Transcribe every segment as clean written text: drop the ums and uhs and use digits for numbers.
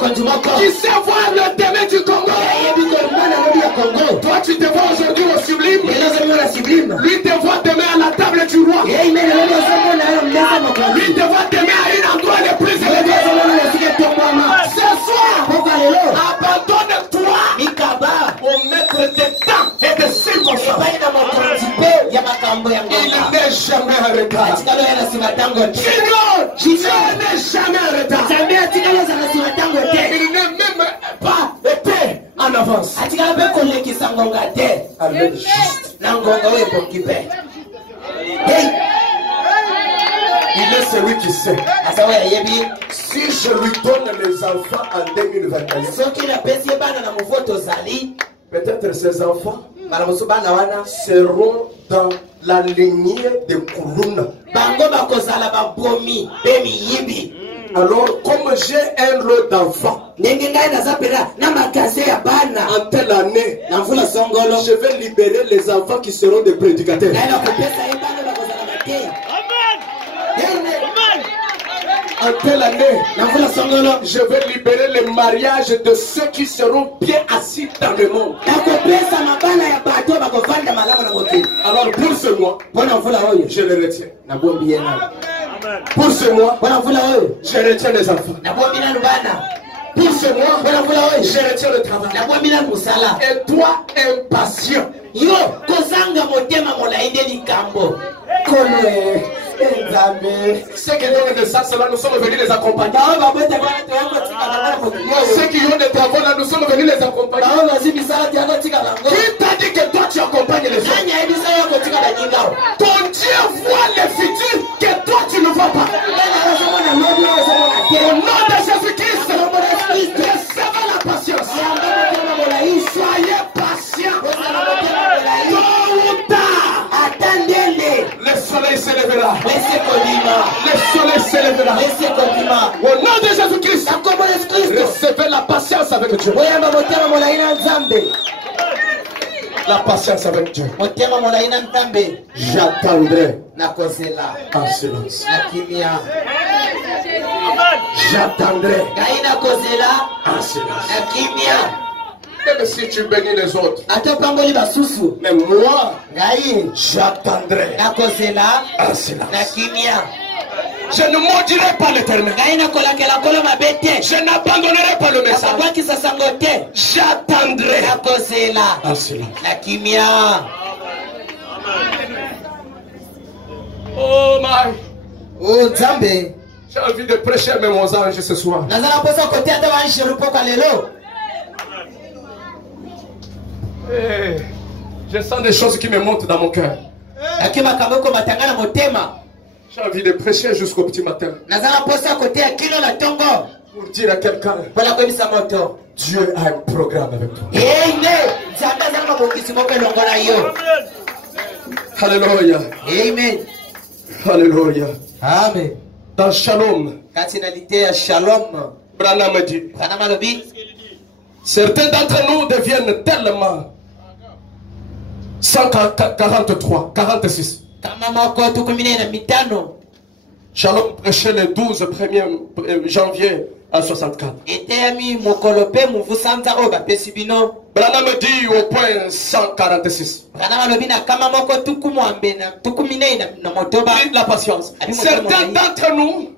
qui sait voir le demain du Congo. Toi tu te vois aujourd'hui au sublime. Lui te voit demain à la table du roi. Lui te voit demain à un endroit le plus élevé. Ce soir, abandonne-toi au maître des temps et des circonstances. Il n'est jamais en retard. Dieu n'est jamais en retard. Il n'est même pas été en avance. Amen. Juste. Il est celui qui sait. Si je lui donne les enfants en 2021, peut-être ces enfants seront dans la lignée de Kuluna. Alors, comme j'ai un lot d'enfants, en telle année, je vais libérer les enfants qui seront des prédicateurs. En telle année, je vais libérer les mariages de ceux qui seront bien assis dans le monde. Alors pour ce mois, je le retiens. Pour ce mois, je retiens les enfants. Pour ce mois, je retiens le travail. Et toi, impatient, ceux qui donnent des sacs, là, nous sommes venus les accompagner. Ceux qui ont des travaux, là, nous sommes venus les accompagner. Qui t'a dit que toi, tu accompagnes les autres? Ton Dieu voit le futur que toi, tu ne vois pas. Au nom de Jésus-Christ, recevez la patience. Soyez patients. Tôt ou tard, le soleil s'élèvera. Le soleil s'élèvera. Au nom de Jésus-Christ, recevez la patience avec Dieu. La patience avec Dieu. J'attendrai en silence. J'attendrai en silence. Même si tu bénis les autres, mais moi, j'attendrai en silence. Je ne maudirai pas l'Éternel. Je n'abandonnerai pas le message. J'attendrai en silence. Oh my. Oh Nzambe. J'ai envie de prêcher même aux anges ce soir. Hey, je sens des choses qui me montent dans mon cœur. J'ai envie de prêcher jusqu'au petit matin. Pour dire à quelqu'un, Dieu a un programme avec toi. Alléluia. Amen. Alléluia. Amen. Dans Shalom, Branham dit, certains d'entre nous deviennent tellement 143, 46. Shalom prêchait le 12 janvier en 64. Branham dit au point 146. La patience. Certains d'entre nous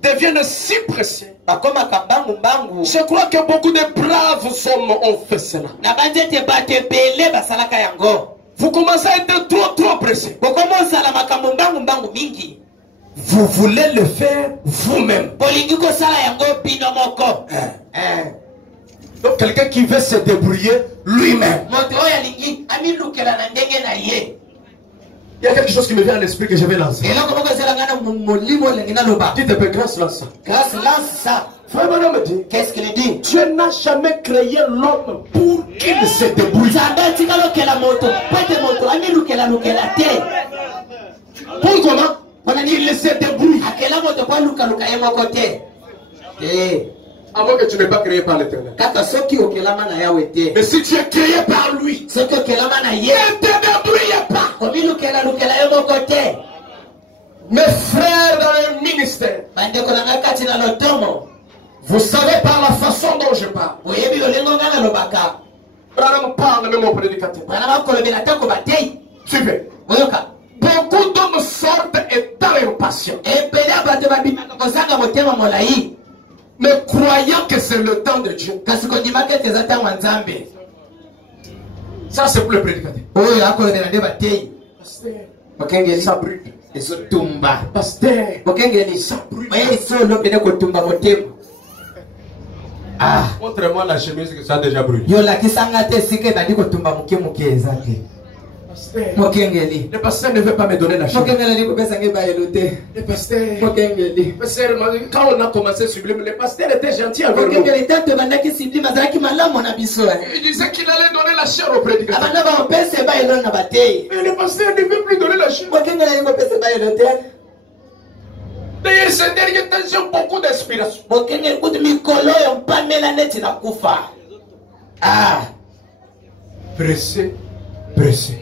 deviennent si pressés. Je crois que beaucoup de braves hommes ont fait cela. Vous commencez à être trop pressés. Vous voulez le faire vous-même. Donc quelqu'un qui veut se débrouiller lui-même. Il y a quelque chose qui me vient à l'esprit que je vais lancer. Dites un peu, grâce lance ça. Frère Branham dit, qu'est-ce qu'il dit? Dieu n'a jamais créé l'homme pour qu'il se débrouille. Pour comment? Qu'il se débrouille. À moins que tu n'es pas créé par l'Éternel. Mais si tu es créé par lui, ne te débrouille pas. Mes frères dans le ministère, Vous savez par la façon dont je parle. Branham parle même au prédicateur. Suivez. Beaucoup d'hommes sortent étant impatients. Mais croyant que c'est le temps de Dieu. Ça c'est pour le prédicateur. Pasteur, ça brûle. Pasteur, ça brûle. Ah, montre-moi la chemise que ça a déjà brûlé. Le pasteur ne veut pas me donner la chemise. Le pasteur, quand on a commencé Sublime, le pasteur était gentil avec nous. Il disait qu'il allait donner la chair au prédicateur. Mais le pasteur ne veut plus donner la chair. D'ailleurs, ces derniers temps, j'ai beaucoup d'inspiration. Ah, pressé, pressé.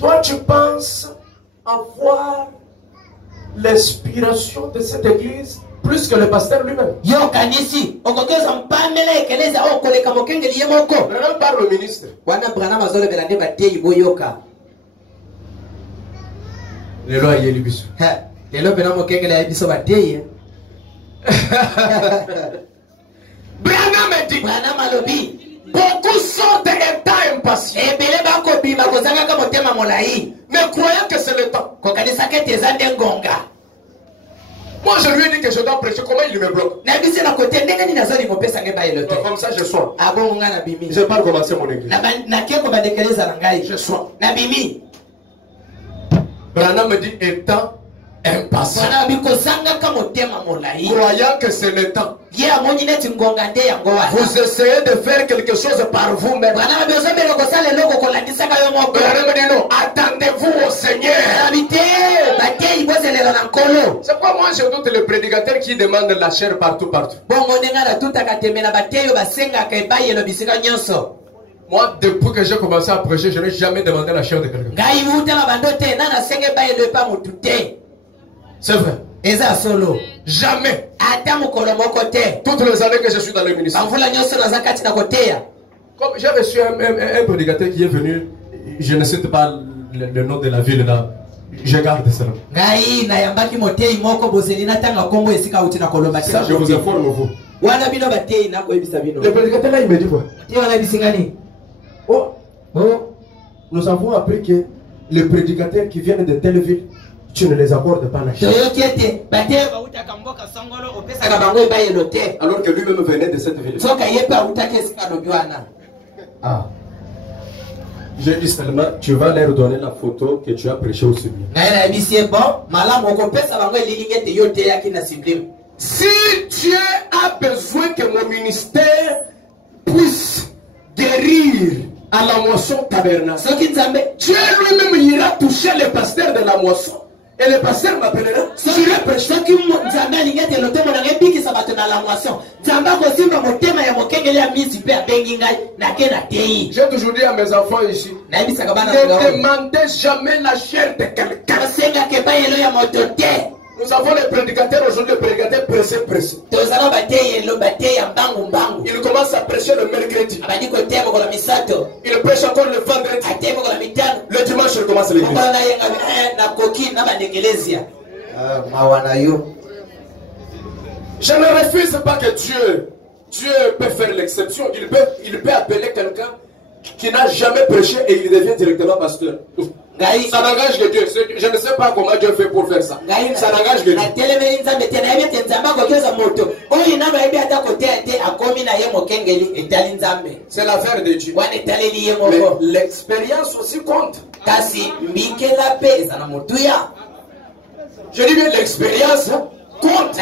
Toi, tu penses avoir l'inspiration de cette église plus que le pasteur lui-même. On parle au ministre. Branham dit, beaucoup sont étant impatients, mais croyant que c'est le temps. Moi je lui ai dit que je dois prêcher, comment il me bloque? Comme ça je sois. Je n'ai pas commencé mon église. Je sois. Branham me dit étant impatient, croyant que c'est le temps. Vous essayez de faire quelque chose par vous-même. Branham me dit non, attendez-vous au Seigneur. C'est pourquoi moi je doute les prédicateurs qui demandent la chair partout. Moi, depuis que j'ai commencé à prêcher, je n'ai jamais demandé la chair de quelqu'un. C'est vrai. Jamais. Toutes les années que je suis dans le ministère. Comme j'ai reçu un prédicateur qui est venu, je ne cite pas le nom de la ville là. Je garde cela. Ça, je vous informe vous. Le prédicateur là, il me dit quoi? Nous avons appris que les prédicateurs qui viennent de telle ville, tu ne les accordes pas la chair. Alors que lui-même venait de cette ville. Ah. J'ai dit seulement, tu vas leur donner la photo que tu as prêché au sublime. Si Dieu a besoin que mon ministère puisse guérir à la moisson tabernacle, Dieu lui-même ira toucher le pasteur de la moisson. Et le pasteur m'appellera. J'ai toujours dit à mes enfants ici, ne demandez jamais la chair de quelqu'un. Nous avons les prédicateurs aujourd'hui, les prédicateurs pressés. Il commence à prêcher le mercredi. Il prêche encore le vendredi. Le dimanche, il commence l'église. Je ne refuse pas que Dieu peut faire l'exception. Il peut appeler quelqu'un qui n'a jamais prêché et il devient directement pasteur. Ça n'engage que Dieu. Je ne sais pas comment Dieu fait pour faire ça. Ça n'engage que Dieu. C'est l'affaire de Dieu. Mais l'expérience aussi compte. Je dis bien l'expérience compte.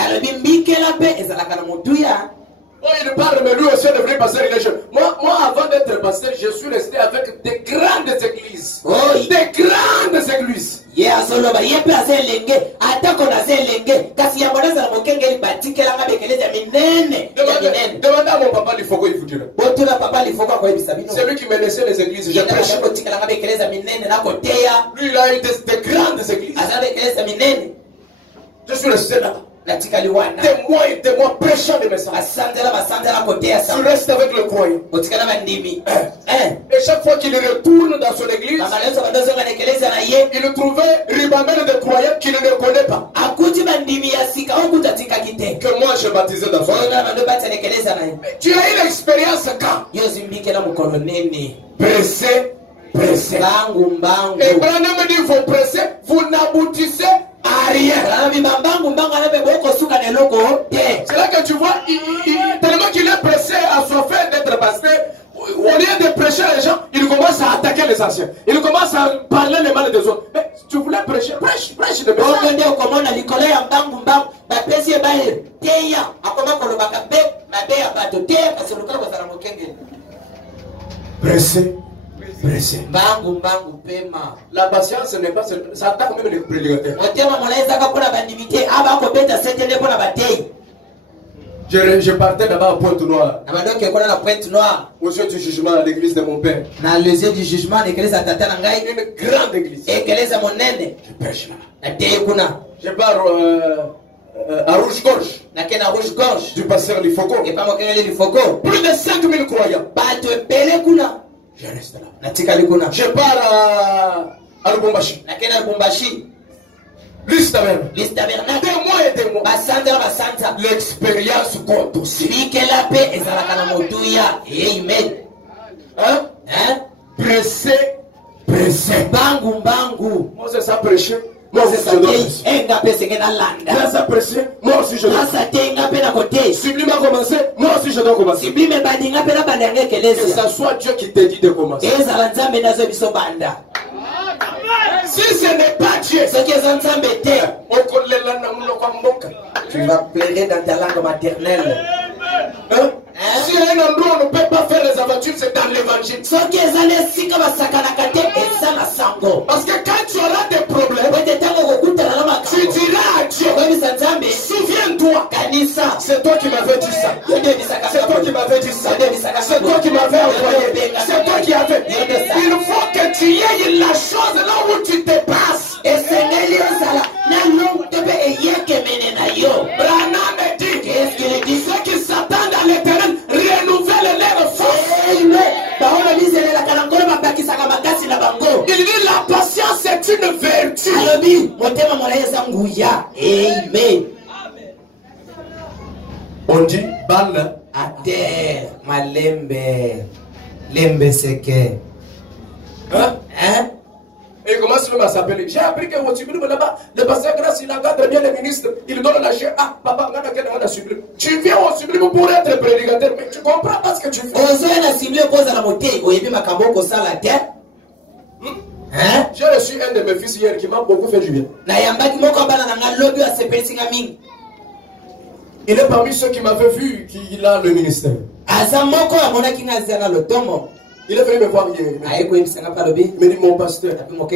Oh, il parle, mais lui aussi est devenu pasteur. Moi, avant d'être pasteur, je suis resté avec des grandes églises. Oh, des grandes églises. Demandez à mon papa l'Ifoko, il vous dira. C'est lui qui me laissait les églises. J'ai prêché. Lui, il a eu des grandes églises. Je suis resté là. Des mois et des mois prêchant des messages. Tu restes avec le croyant. Et chaque fois qu'il retourne dans son église, il trouvait ribambelle de croyants qu'il ne connaît pas. Que moi je baptisais dans son église. Tu as eu l'expérience quand? Pressé, pressé. Et Branham me dit, vous pressez, vous n'aboutissez à rien. C'est là que tu vois, tellement qu'il est pressé à son fait d'être pasteur, au lieu de prêcher les gens, il commence à attaquer les anciens. Il commence à parler les mal des autres. Mais si tu voulais prêcher, prêche le message. Pressé. Pressé. La patience n'est pas, ça attaque même les prédicateurs. Je partais d'abord à Pointe-Noire. Au lieu du jugement à l'église de mon père. Une grande église. Je prêche là. Je pars à Rouge-Gorge. Du pasteur Lifoco. Plus de 5000 croyants. Je reste là. Je pars à Lubumbashi. Liste tabernacle. Des mois et des mois. L'expérience compte aussi. Hein? Pressé. Moi c'est ça prêcher. Moi aussi je dois prêcher. Moi aussi je dois. Sublime a commencé. Moi aussi je dois commencer. Que ça soit Dieu qui te dit de commencer. Si ce n'est pas Dieu, tu vas pleurer dans ta langue maternelle. Hein? Si un endroit on ne peut pas faire les aventures, c'est dans l'évangile. Parce que quand tu auras des problèmes, tu diras à Dieu, souviens-toi, c'est toi qui m'avais dit ça. C'est toi qui m'avais dit ça. C'est toi qui m'avais envoyé. C'est toi qui avais. Il faut que tu aies la chose là où tu te passes. Branham me dit, ceux qui s'attendent à l'éternel renouvellent leur force. Il dit la patience est une vertu. On dit balle. Hein? Et il commence même à s'appeler. J'ai appris que au sublime là-bas, le pasteur Grâce, il encadre bien les ministres. Il donne la chair. Ah, papa, regarde la sublime. Tu viens au sublime pour être prédicateur, mais tu comprends pas ce que tu fais. Hein? J'ai reçu un de mes fils hier qui m'a beaucoup fait du bien. Il est parmi ceux qui m'avaient vu qu'il a le ministère. Il est venu me voir hier. Il me dit, mon pasteur, moi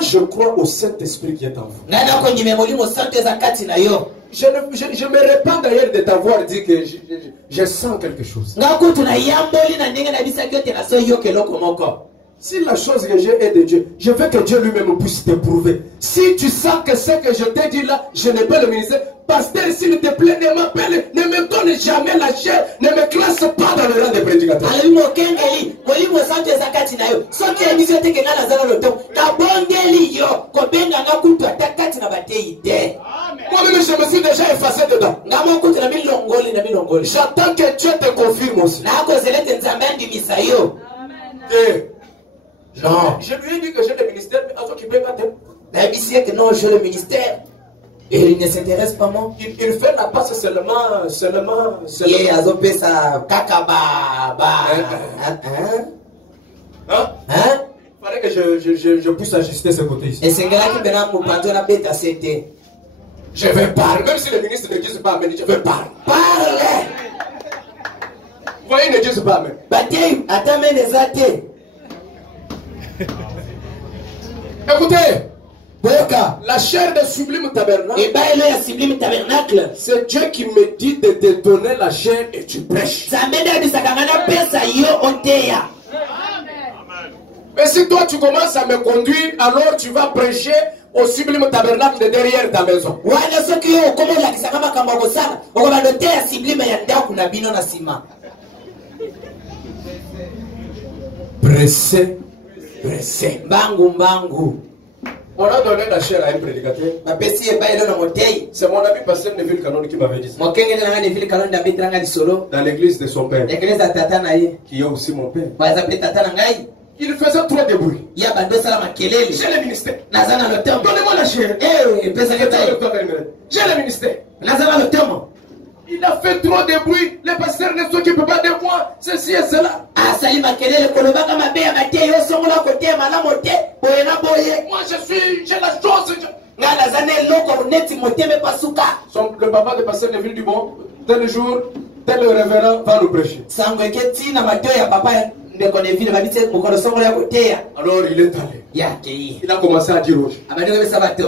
je crois au Saint-Esprit qui est en vous. Je me répands d'ailleurs de t'avoir dit que je sens quelque chose. Si la chose que j'ai est de Dieu, je veux que Dieu lui-même puisse te prouver. Si tu sens que ce que je t'ai dit là, je n'ai pas le ministère, pasteur, s'il te plaît, ne m'appelle, ne me donne jamais la chair, ne me classe pas dans le rang des prédicateurs. Moi-même, je me suis déjà effacé dedans. J'attends que Dieu te confirme aussi. Non. Je lui ai dit que j'ai le ministère, mais à toi qui peut pas te. Non, j'ai le ministère. Et il ne s'intéresse pas moi. Il fait la passe seulement. Et à zopé ça, kakaba, Il fallait que je puisse ajuster ce côté ici. Et c'est là qui m'a montré la bête à c'était. Je vais parler, même si les ministres ne disent pas amen, je vais parler. Parle! Vous voyez, ils ne disent pas amen. Bataille, attends, mais les athées. Écoutez, la chair de sublime tabernacle, c'est Dieu qui me dit de te donner la chair et tu prêches. Mais si toi tu commences à me conduire, alors tu vas prêcher au sublime tabernacle de derrière ta maison. Pressé, pressé. On a donné la chair à un prédicateur. C'est mon ami pasteur Neville Canon qui m'avait dit ça. Dans l'église de son père, qui est aussi mon père. Il faisait trop de bruit. J'ai le ministère. Donnez-moi la chair. J'ai le ministère. Il a fait trop de bruit. Les pasteurs ne s'occupent pas de moi. Ceci et cela. Moi j'ai la chose. Le papa de pasteur Neville du bon, tel jour, tel révérend va nous prêcher. Alors il est allé. Il a commencé à dire aux gens,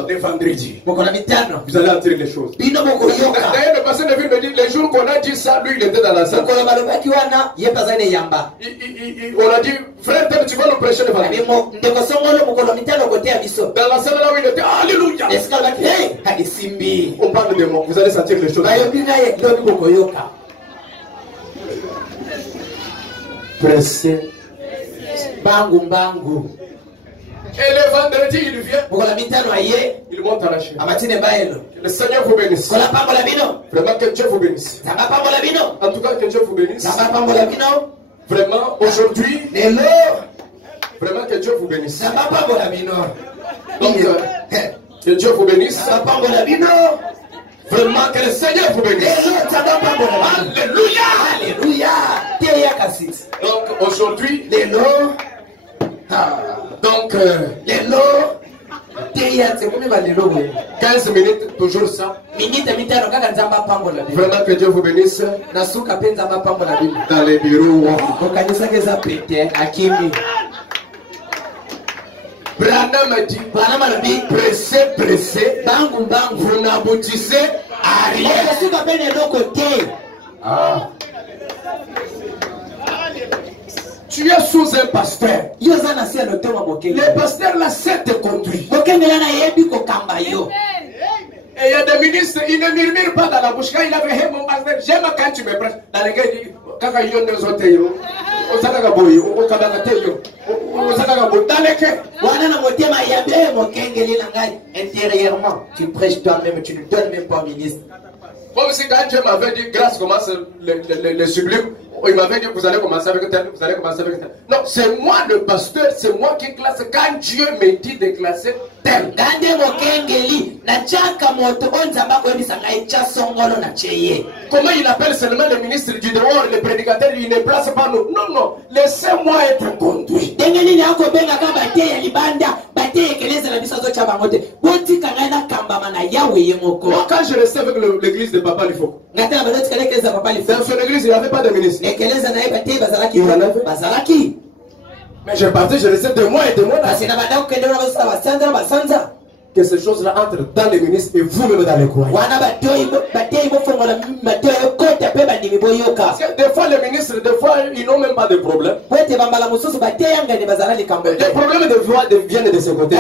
les vendredis, vous allez entrer les choses. D'ailleurs, le pasteur Neville me dit, les jours qu'on a dit ça, lui il était dans la salle. On a dit, frère, tu vas nous prêcher le vendredi. Dans la salle là où il était, alléluia. On parle de moi, vous allez sentir les choses. Pressé. Bangu. Et le vendredi, il vient. Il monte à la chair. Le Seigneur vous bénisse. Vraiment que Dieu vous bénisse. En tout cas, que Dieu vous bénisse. Vraiment, aujourd'hui, vraiment que Dieu vous bénisse. Donc, que Dieu vous bénisse. Vraiment que le Seigneur vous bénisse. Alléluia. Donc aujourd'hui, donc 15 minutes, toujours ça. Vraiment que Dieu vous bénisse. Dans les bureaux. Branham a dit, pressé, vous n'aboutissez à rien. Tu es sous un pasteur. Le pasteur là sait te conduire. Et il y a des ministres, ils ne murmurent pas dans la bouche. Quand il avait dit, mon pasteur, j'aime quand tu me prêches. Dans les gars, il dit, quand il y a des autres, intérieurement, tu prêches toi-même, tu ne donnes même pas au ministre. Comme si quand Dieu m'avait dit, grâce commence le sublime, il m'avait dit, vous allez commencer avec tel, vous allez commencer avec tel. Non, c'est moi le pasteur, c'est moi qui classe. Quand Dieu me dit de classer tel. Comment il appelle seulement le ministre du dehors, le prédicateur, il ne place pas nous. Non, non, laissez-moi être conduit. Moi, quand je restais avec l'église de Papa Lifo, dans son église, il n'y avait pas de ministre. Mais je partais, je restais 2 mois et 2 mois. Que ces choses-là entrent dans les ministres et vous-même dans les croyants. Parce que des fois, les ministres, des fois, ils n'ont même pas de problème. Les problèmes de voix viennent de ce côté.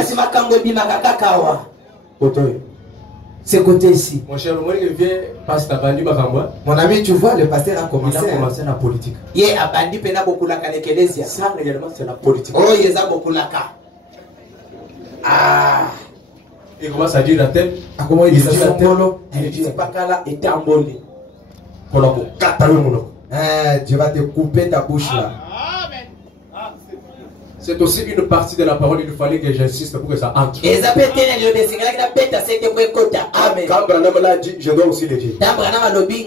Ce côté ici. Mon cher, mon ami, tu vois, le pasteur a commencé la politique. Ça, réellement, c'est la politique. Il commence à dire à tel. Il dit à tel. Il dit pas qu'à la et tambolé. Dieu va te couper ta bouche là. C'est aussi une partie de la parole, il fallait que j'insiste pour que ça entre. Quand Branham l'a dit, je dois aussi le dire. Branham dit,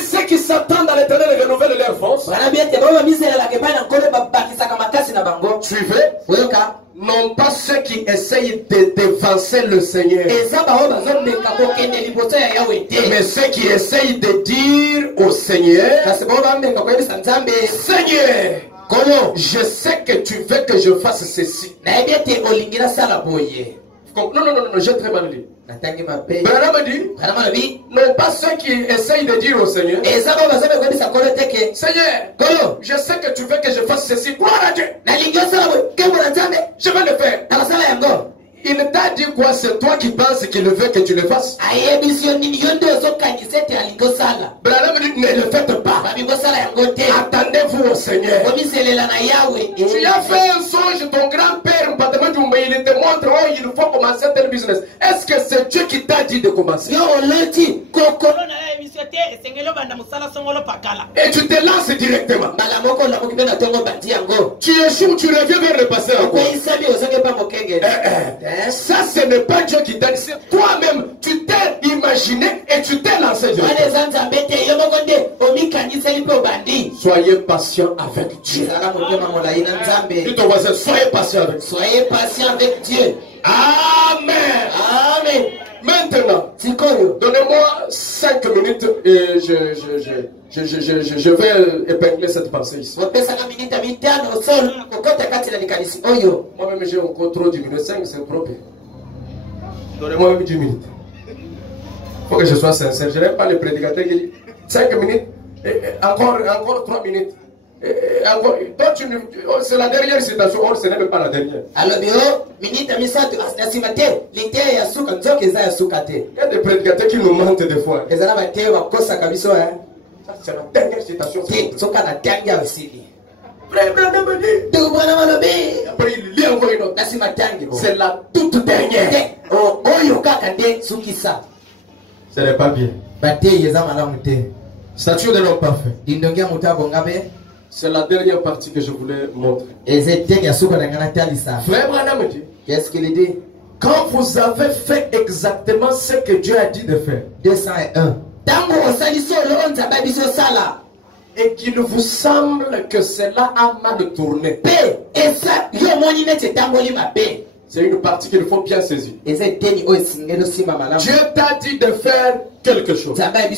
ceux qui s'attendent à l'éternel et renouvellent leur force, suivez, non pas ceux qui essayent de dévancer le Seigneur, mais ceux qui essayent de dire au Seigneur, Seigneur, comment je sais que tu veux que je fasse ceci. Non, j'ai très mal dit. Branham dit, non pas ceux qui essayent de dire au Seigneur, Seigneur, je sais que tu veux que je fasse ceci. Gloire à Dieu. Je vais le faire. Il t'a dit quoi? C'est toi qui penses qu'il veut que tu le fasses. Branham dit ne le faites pas. Attendez-vous au Seigneur. Tu as fait un songe, ton grand-père, il te montre, oh, il faut commencer tel business. Est-ce que c'est Dieu qui t'a dit de commencer? Et tu te lances directement. Tu échoues, tu reviens vers le passé encore. Ça, ce n'est pas Dieu qui t'a dit. C'est toi-même. Tu t'es imaginé et tu t'es lancé. Soyez patient avec Dieu. Dis ton voisin, soyez patient avec Dieu. Soyez patient avec Dieu. Amen. Amen. Maintenant, donnez-moi 5 minutes et je vais épingler cette pensée ici. Moi-même, j'ai encore trop 10 minutes. 5, c'est propre. Donnez-moi même 10 minutes. Il faut que je sois sincère. Je n'aime pas les prédicateurs qui disent 5 minutes, encore 3 minutes. Encore, c'est la dernière citation, or ce n'est même pas la dernière. Il y a des prédicateurs qui nous mentent des fois. C'est la dernière citation. Après il lit encore une autre. C'est la toute dernière. Ce n'est pas bien. Statue de l'homme parfait. C'est la dernière partie que je voulais montrer. Frère Branham dit, qu'est-ce qu'il dit? quand vous avez fait exactement ce que Dieu a dit de faire, 201. et qu'il vous semble que cela a mal tourné, c'est une partie qu'il faut bien saisir. Dieu t'a dit de faire quelque chose. Amen.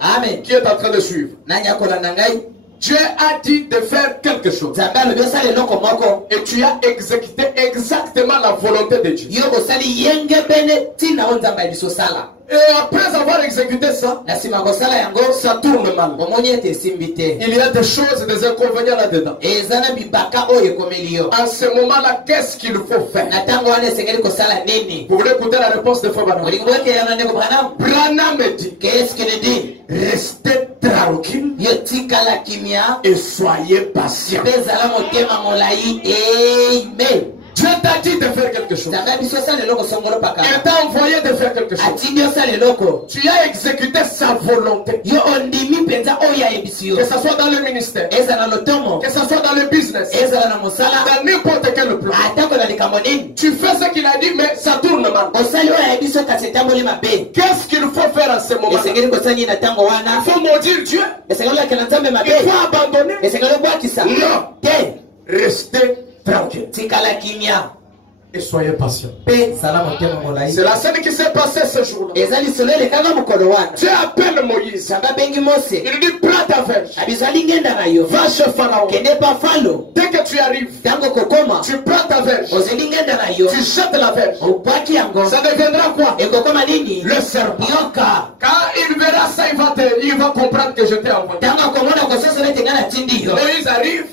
Amen. Qui est en train de suivre? Dieu a dit de faire quelque chose. Et tu as exécuté exactement la volonté de Dieu. Et après avoir exécuté ça, ça tourne mal. Il y a des choses, des inconvénients là-dedans. En ce moment-là, qu'est-ce qu'il faut faire? Vous voulez écouter la réponse de Frère Branham? Branham dit, qu'est-ce qu'il dit? Restez tranquille et soyez patient. Amen. Dieu t'a dit de faire quelque chose. Il t'a envoyé de faire quelque chose. Tu as exécuté sa volonté. Que ce soit dans le ministère, que ce soit dans le business, dans n'importe quel plan. Tu fais ce qu'il a dit, mais ça tourne mal. Qu'est-ce qu'il faut faire en ce moment? Il faut maudire Dieu. Il faut abandonner. Non. Restez tranquille. Et soyez patient. C'est la scène qui s'est passée ce jour-là. Dieu appelle Moïse. Il dit, prends ta verge. Va chez Pharaon. Dès que tu arrives, tu prends ta verge. Tu jettes la verge. Ça deviendra quoi? Le serpent. Quand il verra ça, il va comprendre que je t'ai envoyé. Moïse arrive.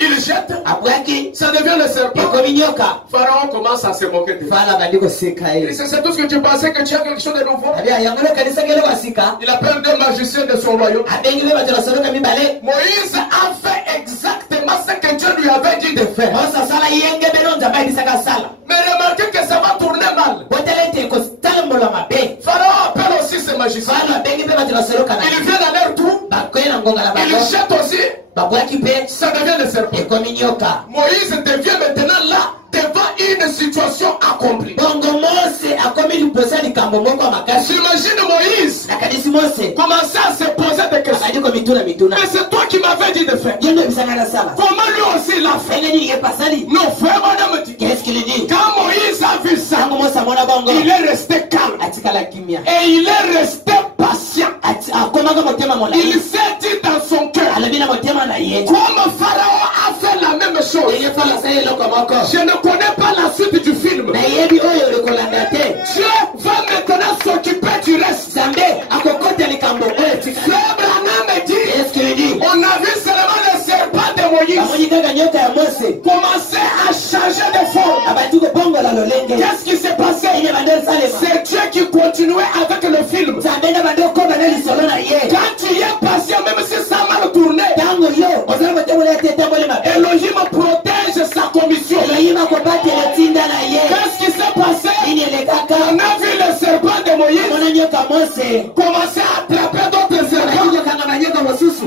Il jette. Ça devient le serpent. Pharaon commence à se moquer de lui. C'est tout ce que tu pensais, que tu as quelque chose de nouveau. Il appelle 2 magiciens de son royaume. Moïse a fait exactement ce que Dieu lui avait dit de faire. Mais remarquez que ça va tourner mal. Pharaon appelle aussi ses magiciens. Il vient dans leur tour. Il jette aussi. Ça devient le serpent. Moïse devient maintenant là devant une situation accomplie. J'imagine Moïse commencer à se poser des questions. Mais c'est toi qui m'avais dit de faire. Comment lui aussi l'a fait? Non, frère, madame dit. Qu'est-ce qu'il dit? Quand Moïse a vu ça, il est resté calme. Et il est resté patient. Il s'est dit dans son cœur, comme Pharaon a fait la même chose. Je ne connais pas la suite du film. Dieu va maintenant s'occuper du reste. Frère Branham dit, on a vu seulement le serpent de Moïse commencer à changer de forme. Qu'est-ce qui s'est passé? C'est Dieu qui continuait avec le film. Quand tu y es patient, même si ça a mal tourné, Elohim protège sa commission. Qu'est-ce qui s'est passé? On a vu le serpent de Moïse commencer à attraper d'autres serpents.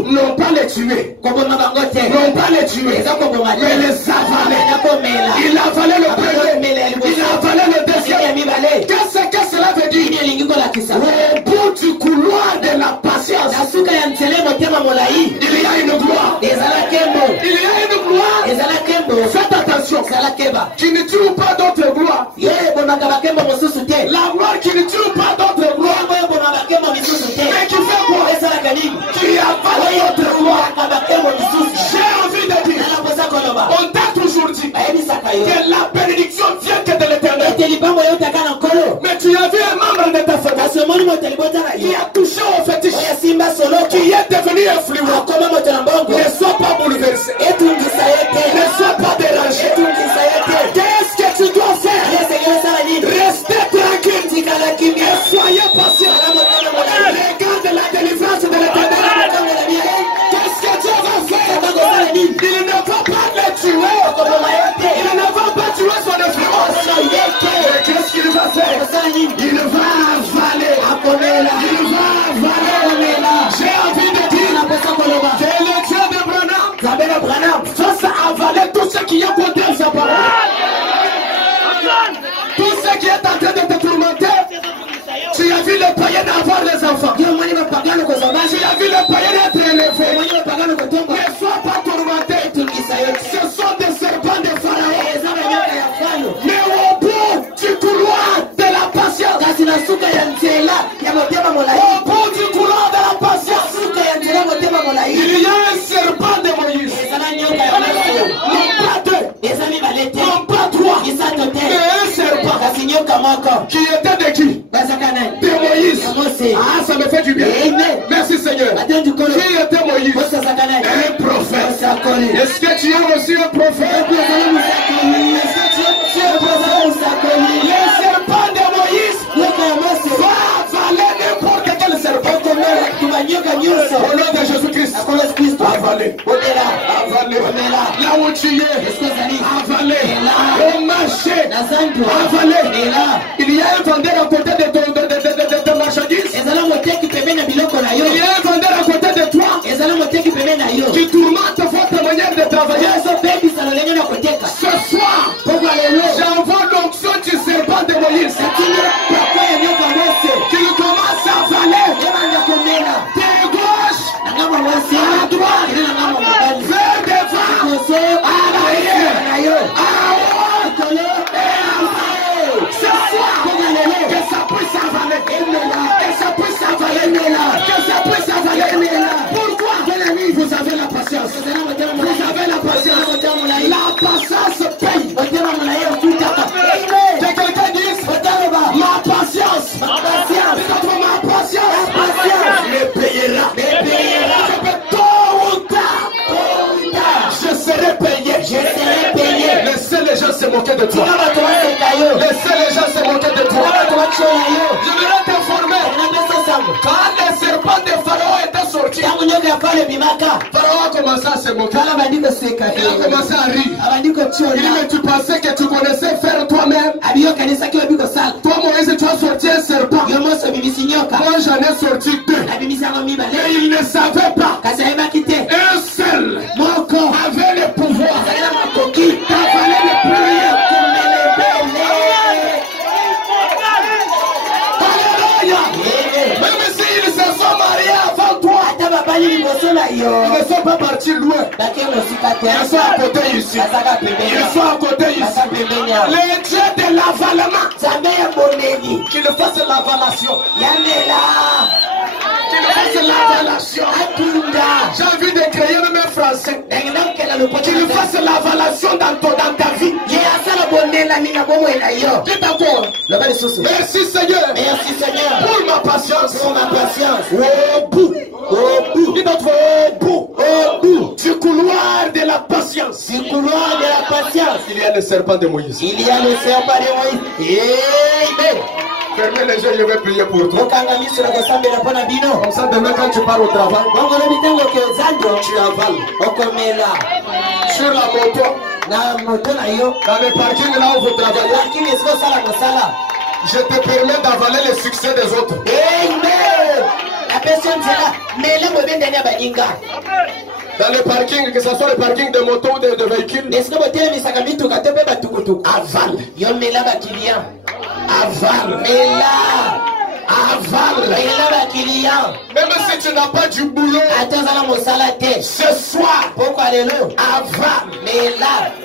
Non pas les tuer. Non pas les tuer. Mais les avaler. Il a avalé le premier. Il a avalé le deuxième. Qu'est-ce que cela veut dire? Au bout du couloir de la patience, il y a une gloire. Il y a une gloire. Faites attention. Qui ne tue pas d'autres gloires. La gloire qui ne tue pas d'autres gloires. Mais qui fait quoi? Qui avale d'autres gloires. J'ai envie de dire, on t'a toujours dit que la bénédiction vient que de l'éternel. Mais tu as vu un membre de ta famille qui a touché au fétiche, qui est devenu influent. Ne sois pas bouleversé. Ne sois pas dérangé. Qu'est-ce que tu dois faire? Restez tranquille et soyez patient. Regarde la délivrance de l'éternel. Qu'est-ce que Dieu va faire? Il ne va pas les tuer. Il ne va pas tuer son influence. Qu'est-ce qu'il va faire? Il va avaler. Il va avaler. J'ai envie de dire que le Dieu de Branham fasse avaler tout ce qui est contre sa parole. Tout ce qui est en train de te tourmenter. Tu as vu les païens avoir les enfants. Tu as vu les païens être élevés. Ne sois pas tourmenté. Ce sont des serpents de Pharaon. Mais au bout du couloir de la patience, au bout du couloir de la patience, il y a un serpent de Moïse. Non pas deux, non pas trois, mais un serpent qui était de qui? De Moïse. Ah, ça me fait du bien. Merci Seigneur. Qui était Moïse? Un prophète. Est-ce que tu as reçu un prophète? Le serpent de Moïse va avaler n'importe quel serpent. Au nom de Jésus-Christ. Avaler. Là où tu es. Avaler. Au marché. Avaler. Il y a un vendeur à côté de ton marchandise. Il y a un vendeur à côté de toi qui tourmente votre manière de travailler. Ce soir, j'envoie l'onction du serpent de Moïse qui commence à avaler de gauche à droite, vers devant, à l'arrière, à haut et à bas. Ce soir, que ça puisse avaler, que ça puisse avaler, que ça puisse avaler. Pourquoi? Vous avez la patience. Vous avez la patience. La patience paye. Que quelqu'un dise ma patience. Ma patience me payera. Tôt ou tard, je serai payé. Laissez les gens se moquer de toi. Laissez les gens se moquer de toi. Je vais t'informer. Quand les serpents de Pharaon étaient sortis, Pharaon a commencé à se moquer. Il a commencé à rire. Il dit, mais tu pensais que tu connaissais faire toi-même? Toi Moïse, tu as sorti un serpent. Moi j'en ai sorti deux. Mais il ne savait pas. Un seul avait le pouvoir d'avaler le pluriel. Même s'ils se sont mariés avant toi, ils ne sont pas partis loin. Ils sont à côté ici. Ils sont à côté ici. Le Dieu de l'avalement, qu'il fasse l'avalation. Qu'il fasse l'avalation. J'ai envie de créer même un français. Qu'il fasse l'avalation dans ta vie. Dites encore. Merci Seigneur. Pour ma patience. Au bout. Dites encore au bout. Du couloir de la patience. Il y a le serpent de Moïse. Il y a le serpent de Moïse. Amen. Fermez les yeux, je vais prier pour toi. Comme ça, demain, quand tu pars au travail, tu avales. Sur la moto, dans le parking là où vous travaillez, je te permets d'avaler le succès des autres. Amen. La personne sera. Dans le parking, que ce soit le parking de moto ou de véhicules, avale. Avale. Même si tu n'as pas du boulot, ce soir, avale.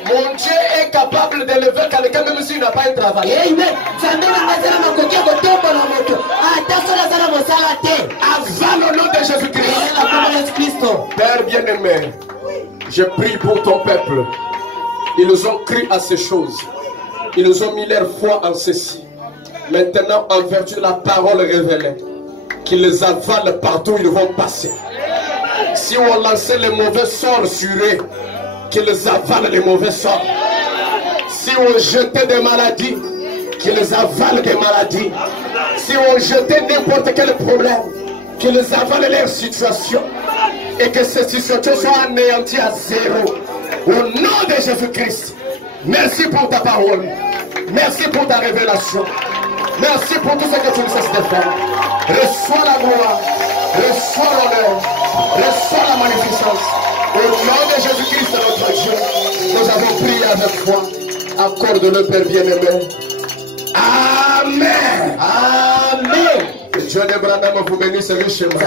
Mon Dieu est capable d'élever quelqu'un même s'il n'a pas un travail. Avale au nom de Jésus-Christ. Père bien-aimé, je prie pour ton peuple. Ils ont cru à ces choses. Ils ont mis leur foi en ceci. Maintenant, en vertu de la parole révélée, qu'ils les avalent partout où ils vont passer. Si on lançait les mauvais sorts sur eux, qu'ils avalent les mauvais sorts. Si on jetait des maladies, qu'ils avalent des maladies. Si on jetait n'importe quel problème, qu'ils avalent leur situation. Et que ces situations soient anéanties à zéro. Au nom de Jésus-Christ, merci pour ta parole. Merci pour ta révélation. Merci pour tout ce que tu nous cesses de faire. Reçois la gloire, reçois l'honneur, reçois la magnificence. Au nom de Jésus-Christ, notre Dieu, nous avons prié avec foi. Accorde-le, Père bien-aimé. Amen. Amen. Que Dieu de Branham vous bénisse richement.